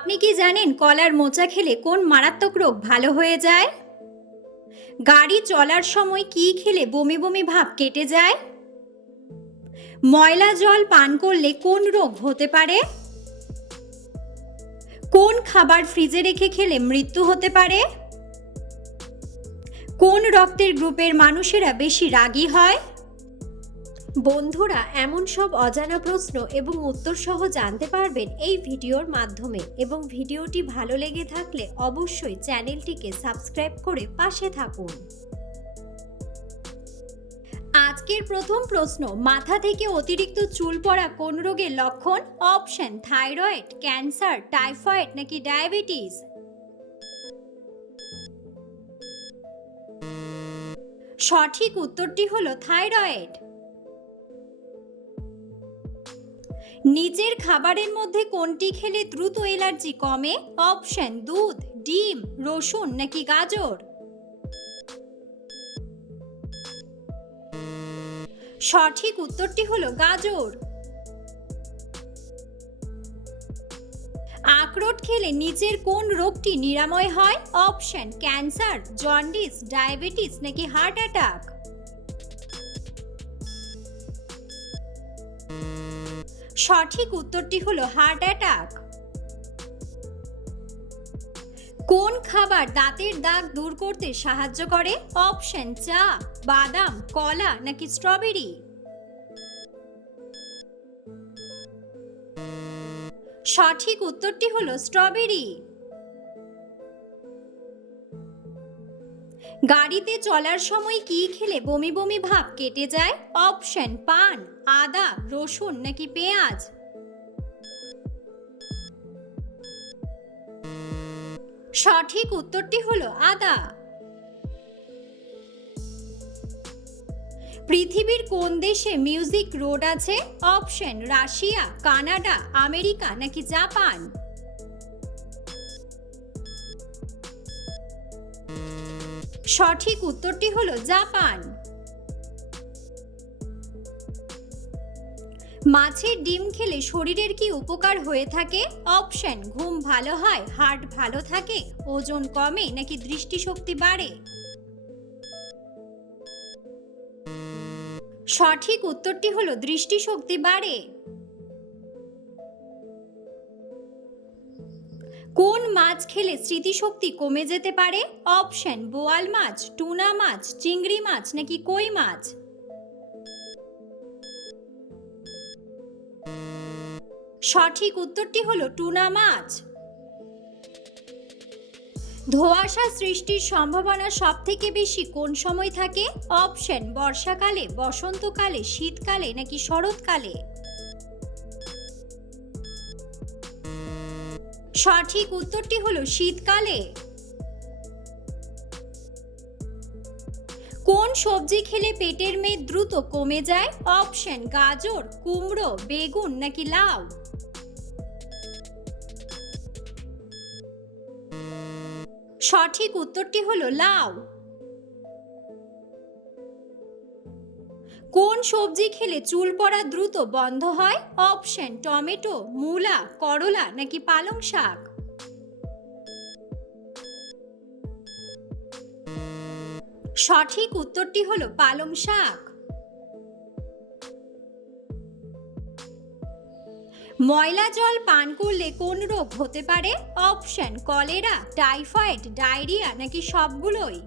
আপনি কি জানেন কলার মোচা খেলে কোন মারাত্মক রোগ ভালো হয়ে যায়? গাড়ি চলার সময় কি খেলে বমি বমি ভাব কেটে যায়? ময়লা জল পান করলে কোন রোগ হতে পারে? কোন খাবার ফ্রিজে রেখে খেলে মৃত্যু হতে পারে? কোন রক্তের গ্রুপের মানুষেরা বেশি রাগী হয়? বন্ধুরা, এমন সব অজানা প্রশ্ন এবং উত্তর সহ জানতে পারবেন এই ভিডিওর মাধ্যমে, এবং ভিডিওটি ভালো লেগে থাকলে অবশ্যই চ্যানেলটিকে সাবস্ক্রাইব করে পাশে থাকুন। আজকের প্রথম প্রশ্ন, মাথা থেকে অতিরিক্ত চুল পড়া কোন রোগের লক্ষণ? অপশন: থাইরয়েড, ক্যান্সার, টাইফয়েড নাকি ডায়াবেটিস? সঠিক উত্তরটি হলো থাইরয়েড। নিচের খাবারের মধ্যে কোনটি খেলে দ্রুত অ্যালার্জি কমে? অপশন: দুধ, ডিম, রসুন নাকি গাজর? সঠিক উত্তরটি হলো গাজর। আখরোট খেলে নিচের কোন রোগটি নিরাময় হয়? অপশন: ক্যান্সার, জন্ডিস, ডায়াবেটিস নাকি হার্ট অ্যাটাক? সঠিক উত্তরটি হলো হার্ট অ্যাটাক। কোন খাবার দাঁতের দাগ দূর করতে সাহায্য করে? অপশন: চা, বাদাম, কলা নাকি স্ট্রবেরি? সঠিক উত্তরটি হলো স্ট্রবেরি। গাড়িতে চলার সময় কি খেলে বমি বমি ভাব কেটে যায়? অপশন: পান, আদা, রসুন নাকি পেঁয়াজ? সঠিক উত্তরটি হলো আদা। পৃথিবীর কোন দেশে মিউজিক রোড আছে? অপশন: রাশিয়া, কানাডা, আমেরিকা নাকি জাপান? সঠিক উত্তরটি হলো জাপান। মাছের ডিম খেলে শরীরের কি উপকার হয়ে থাকে? অপশন: ঘুম ভালো হয়, হার্ট ভালো থাকে, ওজন কমে নাকি দৃষ্টিশক্তি বাড়ে? সঠিক উত্তরটি হলো দৃষ্টিশক্তি বাড়ে। কোন মাছ খেলে স্মৃতিশক্তি কমে যেতে পারে? অপশন: বোয়াল মাছ, টুনা মাছ, চিংড়ি মাছ নাকি কই মাছ? সঠিক উত্তরটি হলো টুনা মাছ। ধোঁয়াশা সৃষ্টির সম্ভাবনা সবথেকে বেশি কোন সময় থাকে? অপশন: বর্ষাকালে, বসন্তকালে, শীতকালে নাকি শরৎকালে? সঠিক উত্তরটি হলো শীতকালে। কোন সবজি খেলে পেটের মেদ দ্রুত কমে যায়? অপশন: গাজর, কুমড়ো, বেগুন নাকি লাউ? সঠিক উত্তরটি হলো লাউ। কোন সবজি খেলে চুল পড়া দ্রুত বন্ধ হয়? অপশন: টমেটো, মূলা, করলা নাকি পালং শাক? সঠিক উত্তরটি হলো পালং শাক। ময়লা জল পান করলে কোন রোগ হতে পারে? অপশন: কলেরা, টাইফয়েড, ডায়রিয়া নাকি সবগুলোই?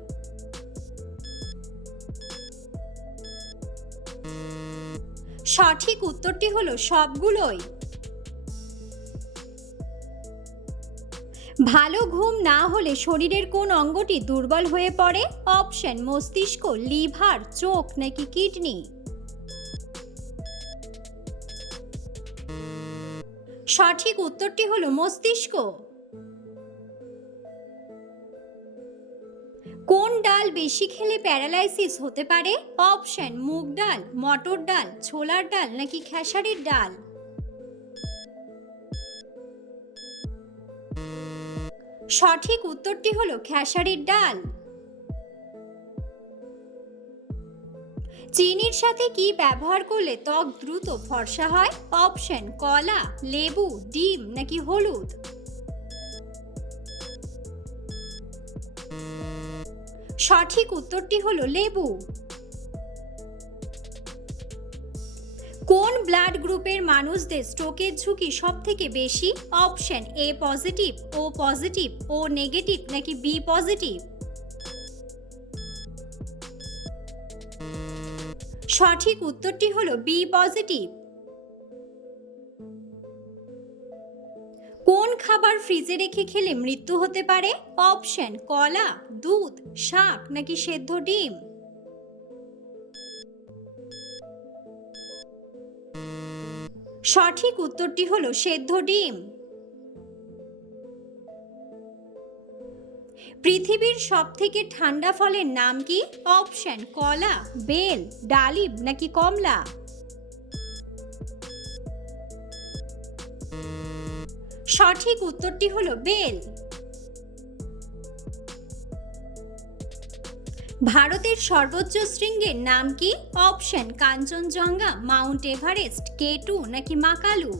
সঠিক উত্তরটি হলো সবগুলোই। ভালো ঘুম না হলে শরীরের কোন অঙ্গটি দুর্বল হয়ে পড়ে? অপশন: মস্তিষ্ক, লিভার, চোখ নাকি কিডনি? সঠিক উত্তরটি হলো মস্তিষ্ক। কোন ডাল বেশি খেলে প্যারালাইসিস হতে পারে? অপশন: মুগ ডাল, মটর ডাল, ছোলার ডাল নাকি খেসারির ডাল? সঠিক উত্তরটি হলো খেসারির ডাল। চিনির সাথে কি ব্যবহার করলে ত্বক দ্রুত ফর্সা হয়? অপশন: কলা, লেবু, ডিম নাকি হলুদ? সঠিক উত্তরটি হলো লেবু। কোন ব্লাড গ্রুপের মানুষদের স্ট্রোকের ঝুঁকি সব থেকে বেশি? Option A positive, O positive, O negative নাকি বি পজিটিভ? সঠিক উত্তরটি হলো বি পজিটিভ। কোন খাবার ফ্রিজে রেখে খেলে মৃত্যু হতে পারে? অপশন কলা, দুধ, শাক নাকি সেদ্ধ ডিম? সঠিক উত্তরটি হলো সেদ্ধ ডিম। পৃথিবীর সবথেকে ঠান্ডা ফলের নাম কি? অপশন কলা, বেল, ডালিম নাকি কমলা? সঠিক উত্তরটি হলো বেল। ভারতের সর্বোচ্চ শৃঙ্গের নাম কি? অপশন কাঞ্চনজঙ্ঘা, মাউন্ট এভারেস্ট, কেটু নাকি মাকালু?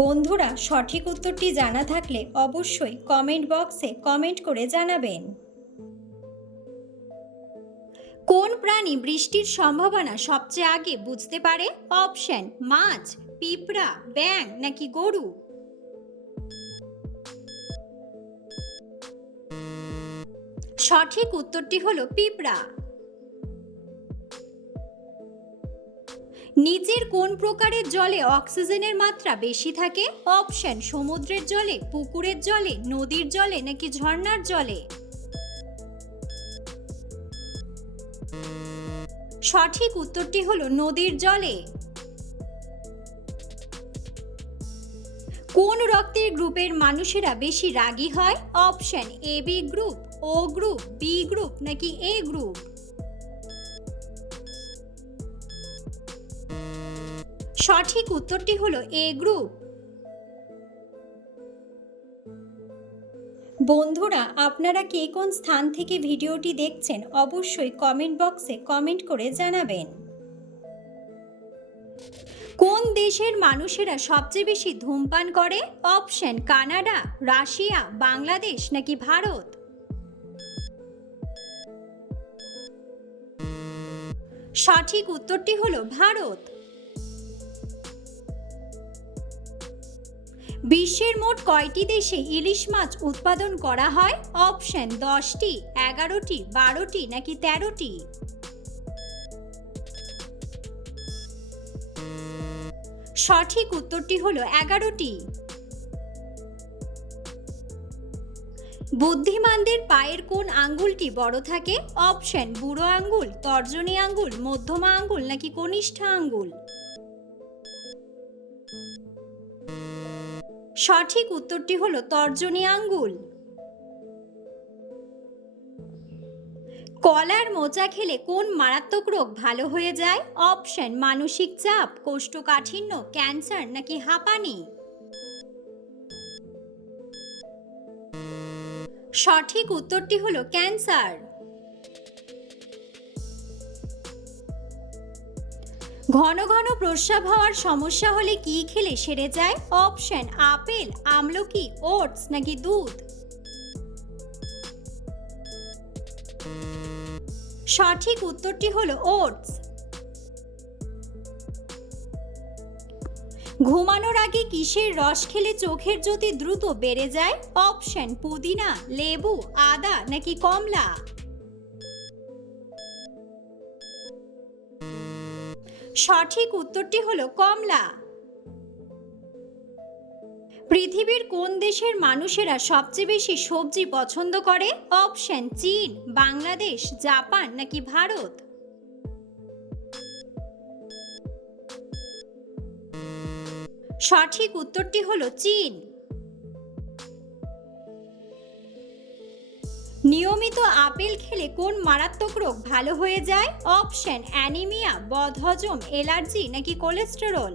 বন্ধুরা, সঠিক উত্তরটি জানা থাকলে অবশ্যই কমেন্ট বক্সে কমেন্ট করে জানাবেন। কোন প্রাণী বৃষ্টির সম্ভাবনা সবচেয়ে আগে বুঝতে পারে? অপশন মাছ, পিঁপড়া, ব্যাঙ নাকি গরু? সঠিক উত্তরটি হলো পিঁপড়া। নিচের কোন প্রকারের জলে অক্সিজেনের মাত্রা বেশি থাকে? অপশন সমুদ্রের জলে, পুকুরের জলে, নদীর জলে নাকি ঝর্ণার জলে? সঠিক উত্তরটি হলো নদীর জলে। কোন রক্তের গ্রুপের মানুষেরা বেশি রাগী হয়? Option A B group, O group, B group নাকি এ গ্রুপ? সঠিক উত্তরটি হলো এ গ্রুপ। বন্ধুরা, আপনারা কে কোন স্থান থেকে ভিডিওটি দেখছেন অবশ্যই কমেন্ট বক্সে কমেন্ট করে জানাবেন। কোন দেশের মানুষেরা সবচেয়ে বেশি ধূমপান করে? অপশন কানাডা, রাশিয়া, বাংলাদেশ নাকি ভারত? সঠিক উত্তরটি হলো ভারত। বিশ্বের মোট কয়টি দেশে ইলিশ মাছ উৎপাদন করা হয়? অপশন 10টি, 11টি, 12টি নাকি 13টি? সঠিক উত্তরটি হলো 11টি। বুদ্ধিমানদের পায়ের কোন আঙ্গুলটি বড় থাকে? অপশন বুড়ো আঙ্গুল, তর্জনী আঙ্গুল, মধ্যমা আঙ্গুল নাকি কনিষ্ঠ আঙ্গুল? সঠিক উত্তরটি হলো তর্জনী আঙ্গুল। কলার মোচা খেলে কোন মারাত্মক রোগ ভালো হয়ে যায়? অপশন মানসিক চাপ, কোষ্ঠকাঠিন্য, ক্যান্সার নাকি হাঁপানি? সঠিক উত্তরটি হলো ক্যান্সার। ঘন ঘন প্রস্রাব হওয়ার সমস্যা হলে কি খেলে সেরে যায়? অপশন আপেল, আমলকি, ওটস নাকি দুধ? সঠিক উত্তরটি হলো ওটস। ঘুমানোর আগে কিসের রস খেলে চোখের জ্যোতি দ্রুত বেড়ে যায়? অপশন পুদিনা, লেবু, আদা নাকি কমলা? সঠিক উত্তরটি হলো কমলা। পৃথিবীর কোন দেশের মানুষেরা সবচেয়ে বেশি সবজি পছন্দ করে? অপশন চীন, বাংলাদেশ, জাপান নাকি ভারত? সঠিক উত্তরটি হলো চীন। নিয়মিত আপেল খেলে কোন মারাত্মক রোগ ভালো হয়ে যায়? অপশন অ্যানিমিয়া, বদহজম, অ্যালার্জি নাকি কোলেস্টেরল?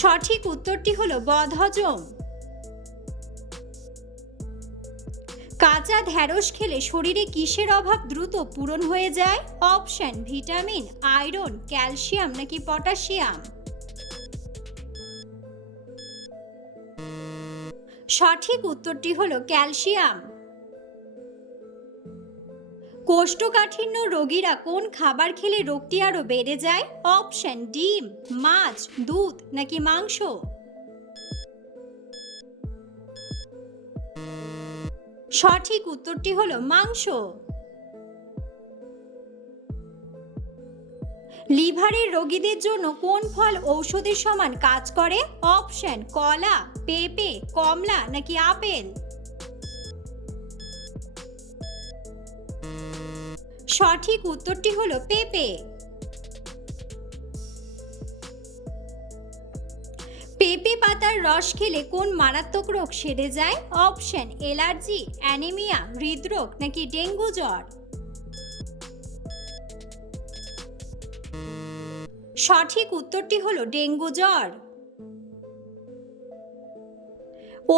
সঠিক উত্তরটি হলো বদহজম। কাঁচা ঢ্যাঁড়স খেলে শরীরে কিসের অভাব দ্রুত পূরণ হয়ে যায়? অপশন ভিটামিন, আয়রন, ক্যালসিয়াম নাকি পটাশিয়াম। সঠিক উত্তরটি হলো ক্যালসিয়াম। কোষ্ঠকাঠিন্য রোগীরা কোন খাবার খেলে রোগটি আরো বেড়ে যায়? অপশন ডিম, মাছ, দুধ নাকি মাংস। সঠিক উত্তরটি হলো মাংস। লিভারের রোগীদের জন্য কোন ফল ঔষধের সমান কাজ করে? অপশন কলা, পেঁপে, কমলা নাকি আপেল। সঠিক উত্তরটি হলো পেঁপে। পেঁপে পাতার রস খেলে কোন মারাত্মক রোগ সেরে যায়? অপশন অ্যালার্জি, অ্যানিমিয়া, হৃদরোগ নাকি ডেঙ্গু জ্বর। সঠিক উত্তরটি হলো ডেঙ্গু জ্বর।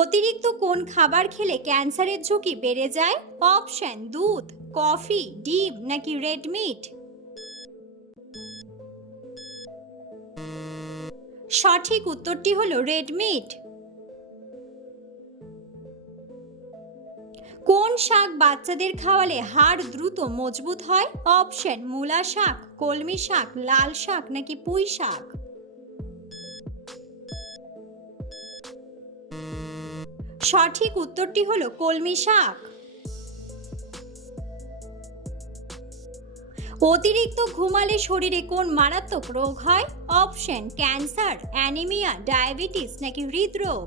অতিরিক্ত কোন খাবার খেলে ক্যান্সারের ঝুঁকি বেড়ে যায়? অপশন দুধ, কফি, ডিম নাকি রেড মিট। সঠিক উত্তরটি হলো রেড মিট। কোন শাক বাচ্চাদের খাওয়ালে হাড় দ্রুত মজবুত হয়? অপশন মূলা শাক, কলমি শাক, লাল শাক নাকি পুঁই শাক। সঠিক উত্তরটি হলো কলমি শাক। অতিরিক্ত ঘুমালে শরীরে কোন মারাত্মক রোগ হয়? অপশন ক্যান্সার, অ্যানিমিয়া, ডায়াবেটিস নাকি হৃদরোগ।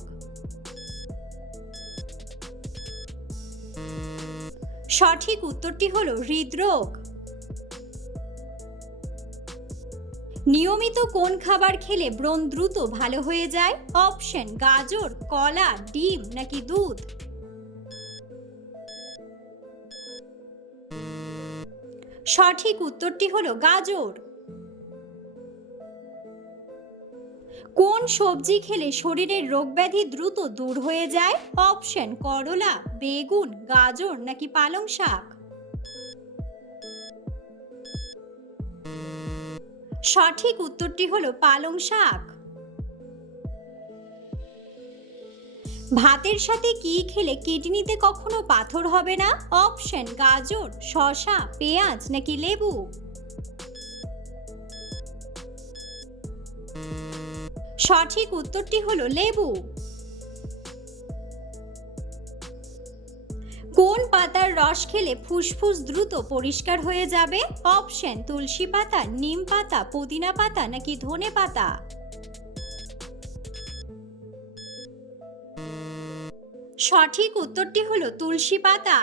সঠিক উত্তরটি হলো হৃদরোগ। নিয়মিত কোন খাবার খেলে ব্রণ দ্রুত ভালো হয়ে যায়? অপশন গাজর, কলা, ডিম নাকি দুধ। সঠিক উত্তরটি হলো গাজর। কোন সবজি খেলে শরীরের রোগব্যাধি দ্রুত দূর হয়ে যায়? অপশন করলা, বেগুন, গাজর নাকি পালং শাক। সঠিক উত্তরটি হলো পালং শাক। ভাতের সাথে কি খেলে কিডনিতে কখনো পাথর হবে না? অপশন গাজর, শসা, পেঁয়াজ নাকি লেবু। সঠিক উত্তরটি হলো লেবু। কোন পাতার রস খেলে ফুসফুস দ্রুত পরিষ্কার হয়ে যাবে? অপশন তুলসী পাতা, নিম পাতা, পুদিনা পাতা নাকি ধনে পাতা। সঠিক উত্তরটি হলো তুলসী পাতা।